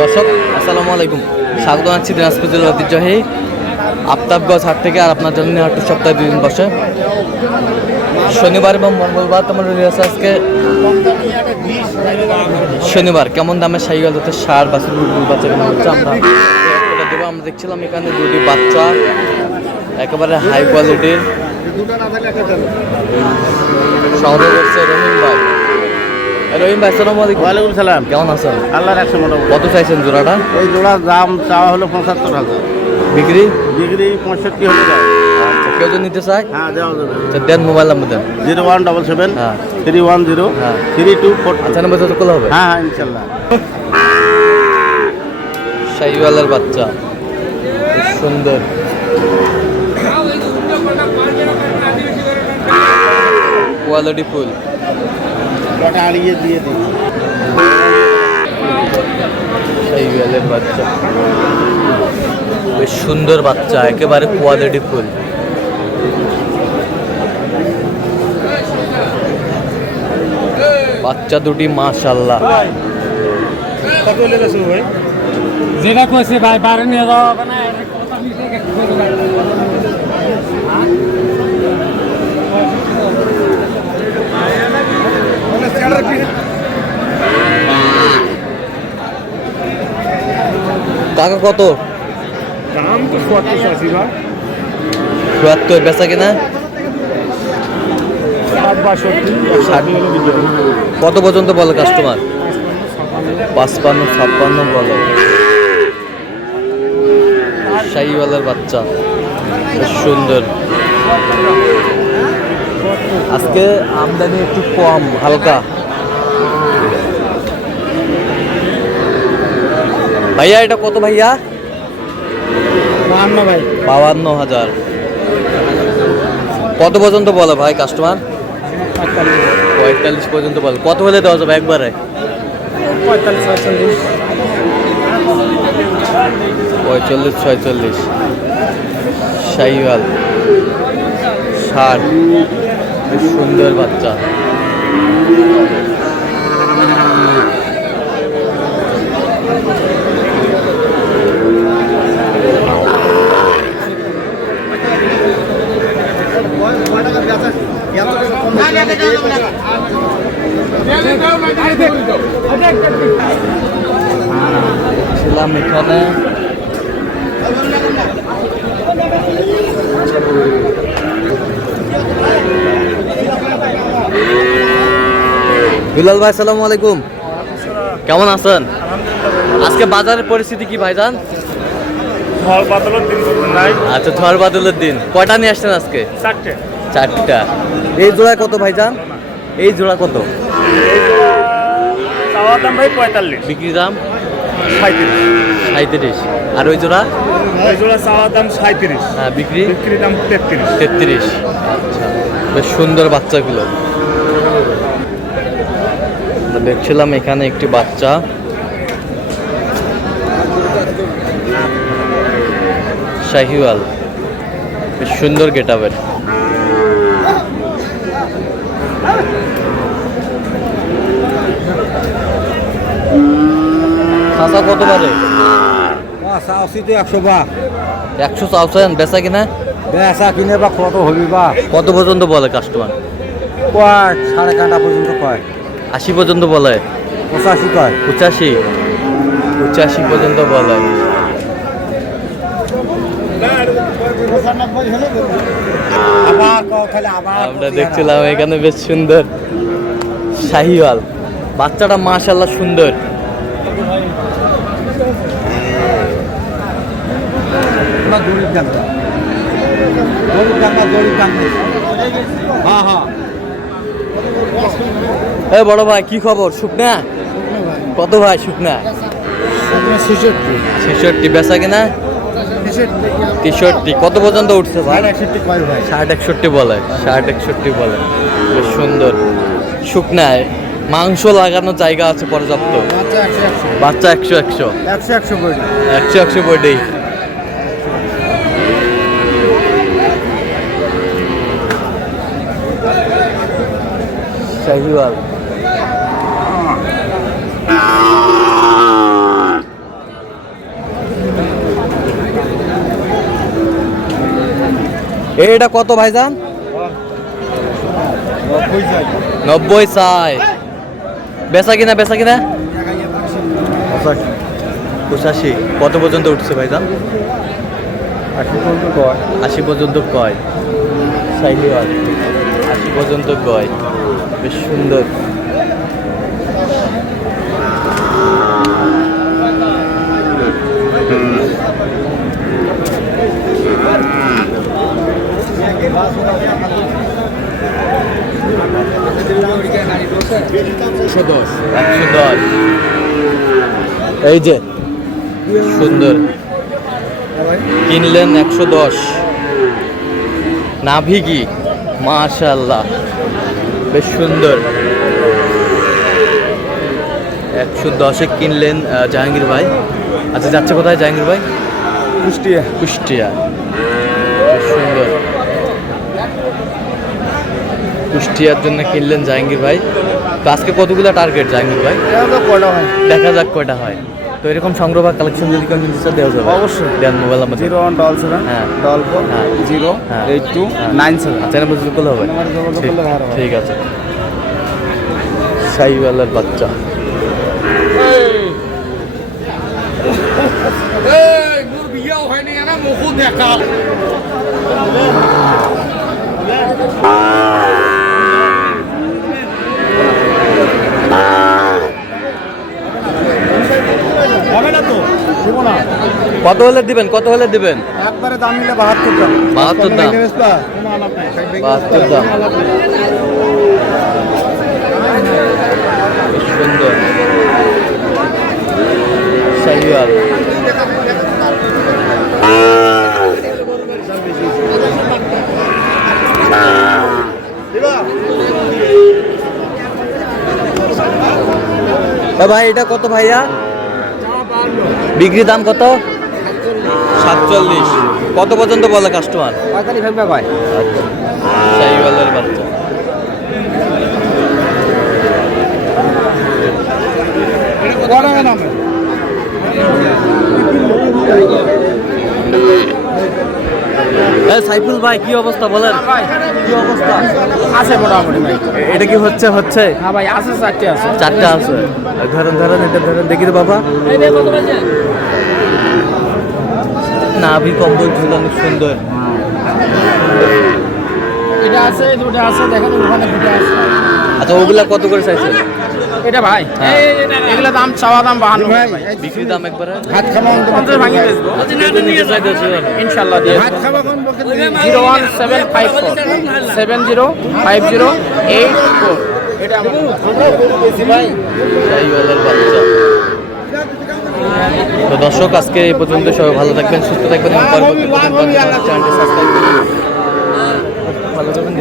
দর্শক আসসালামু আলাইকুম, স্বাগত জানাচ্ছি দিনাজপুর জেলার ঐতিহ্যবাহী আফতাবগঞ্জ হাট থেকে। আর আপনার জন্য হাটটি সপ্তাহে 2 দিন বসে, শনিবার এবং মঙ্গলবার। তোমার রয়েছে আজকে শনিবার। কেমন দামে শাহিওয়াল জাতের ষাঁড় বাছুর বাচ্চা কেমন হচ্ছে আমরা দেবো। আমরা দেখছিলাম এখানে দুটি বাচ্চা একেবারে হাই কোয়ালিটির সংগ্রহ করছে রহিম ভাই। রহিম ভাই আসসালামু আলাইকুম। ওয়ালাইকুম সালাম। কেমন আছেন? আল্লাহ রাখছে মোটামুটি। কত চাইছেন জোড়াটা? ওই জোড়ার দাম চাওয়া হলো 75,000, বিক্রি বিক্রি 65 হলে যায়। আচ্ছা, কেউ যদি নিতে চায় হ্যাঁ দেওয়া যাবে। আচ্ছা, দেন মোবাইল নাম্বার দেন। 0177 হ্যাঁ 310 হ্যাঁ 3242। আচ্ছা, নম্বর তো খোলা হবে। হ্যাঁ হ্যাঁ ইনশাল্লাহ। শাহিওয়ালের বাচ্চা খুব সুন্দর, কোয়ালিটি ফুল। কটা আড়িয়ে দিয়ে দিই। শাহিওয়ালের বাচ্চা বেশ সুন্দর বাচ্চা, একেবারে কোয়ালিটি ফুল। বাচ্চা দুটি মাশাআল্লাহ। কত লেগেছে ভাই? যেটা কইছে ভাই বারে নিয়ে যাওয়া হবে না। টাকা কত? দাম তো 70-80 ভাই। ৭৪ বেচা কিনা 60-62 কত পর্যন্ত বলে কাস্টমার? 55-56 বলে। শাহিওয়ালের বাচ্চা বেশ সুন্দর। আজকে আমদানি একটু কম, হালকা। ভাইয়া এটা কত ভাইয়া? 52 ভাই। 52,000। কত পর্যন্ত বলে ভাই কাস্টমার? 45 পর্যন্ত বলে। কত হলে দেওয়া যাবে একবারে? 45-46। শাহিওয়াল ষাঁড়, সুন্দর বাচ্চা। ছিলাম এখানে বিলাল ভাই, আসসালামু আলাইকুম। কেমন আছেন? আজকে বাজারের পরিস্থিতি কি ভাইজান? ঝড় বাদলের দিন নাই। আচ্ছা, ঝড় বাদলের দিন। কয়টা নিয়ে আসছেন আজকে? 4টা। এই জোড়া কত ভাইজান? এই জোড়া কত? চাওয়া দাম ভাই 45, বিক্রি দাম 35। 37। আর ওই জোড়া? ওই জোড়া চাওয়া দাম 37, হ্যাঁ বিক্রি বিক্রি দাম 33। 33। আচ্ছা, বেশ সুন্দর বাচ্চাগুলো। আমরা দেখছিলাম এখানে একটি বাচ্চা শাহিওয়াল, বেশ সুন্দর গেটআপের। চাচা কত পারে? 100 বা 100 চাওছেন, বেচা কিনা বেচা কিনে বা কত হবি বা কত পর্যন্ত বলে কাস্টমার? কয় 9.5 পর্যন্ত কয়, 80 পর্যন্ত বলে। 85 কয়। 85 পর্যন্ত বলে। আমরা দেখছিলাম এখানে বেশ সুন্দর শাহিওয়াল বাচ্চাটা, মাশাআল্লাহ সুন্দর। এ বড় ভাই, কি খবর? শুকনা কত ভাই? শুকনা 66। বেচা কিনা 63। কত পর্যন্ত উঠছে ভাই? 60-61 বলে। 60-61 বলে। বেশ সুন্দর শুকনায়, মাংস লাগানোর জায়গা আছে পর্যাপ্ত। বাচ্চা 100 বডি। শাহিওয়াল এটা কত ভাইজান? 90 চাই। বেচা কিনা 85। কত পর্যন্ত উঠছে ভাইজান? 80 পর্যন্ত কয়। 80 পর্যন্ত কয়। বেশ সুন্দর। এই যে সুন্দর কিনলেন 110। নাভি কি মাশাআল্লাহ, বেশ সুন্দর। 110-এ কিনলেন জাহাঙ্গীর ভাই। আচ্ছা, যাচ্ছে কোথায় জাহাঙ্গীর ভাই? কুষ্টিয়া। বেশ সুন্দর। কুষ্টিয়ার জন্য কিনলেন জাহাঙ্গীর ভাই। তো আজকে কতগুলো টার্গেট জাহাঙ্গীর ভাই? দেখা যাক কয়টা হয়। তো এরকম সংগ্রহ বা কালেকশন যদি কেউ নিতে চান দেওয়া যাবে? অবশ্যই দেন মোবাইল নাম্বার 0177 হ্যাঁ 08297। আচ্ছা, নাম্বার যোগ করলে হবে? ঠিক আছে। শাহিওয়ালের বাচ্চা। কত হলে দিবেন? একবারে দাম নিলে 72 দাম। 72 দাম। 72 দাম। বেশ সুন্দর শাহিওয়াল। ভাই এটা কত ভাইয়া? বিক্রি দাম কত? 47। কত পর্যন্ত বলে কাস্টমার? 45 ভাই। শাহিওয়ালের বাচ্চা। সাইফুল ভাই কি অবস্থা বলেন? কি অবস্থা আছে মোটামুটি ভাই। এটা কি হচ্ছে? হ্যাঁ ভাই, আছে 4টে আছে। 4টা আছে। ধরেন এটা ধরেন দেখি রে বাবা। নাভি কম্বল ঝুলানো সুন্দর। এটা আছে, দুটো আছে, দেখেন ওখানে দুটো আছে। আচ্ছা, ওগুলা কত করে চাইছেন? এটা ভাই এগুলা দাম চাওয়া দাম 52 ভাই। বিক্রি দাম একবারে হাত খাওয়া 50 ভাঙিয়ে দেবো ইনশাআল্লাহ দিয়ে। হাত খাওয়া কোন বকে 01754 705084। এটা আমার ভাই শাহিওয়ালের বাচ্চা। তো দর্শক, আজকে এই পর্যন্ত। সবাই ভালো থাকবেন, সুস্থ থাকবেন এবং পরবর্তী চ্যানেলটি সাবস্ক্রাইব করুন। ভালো থাকবেন।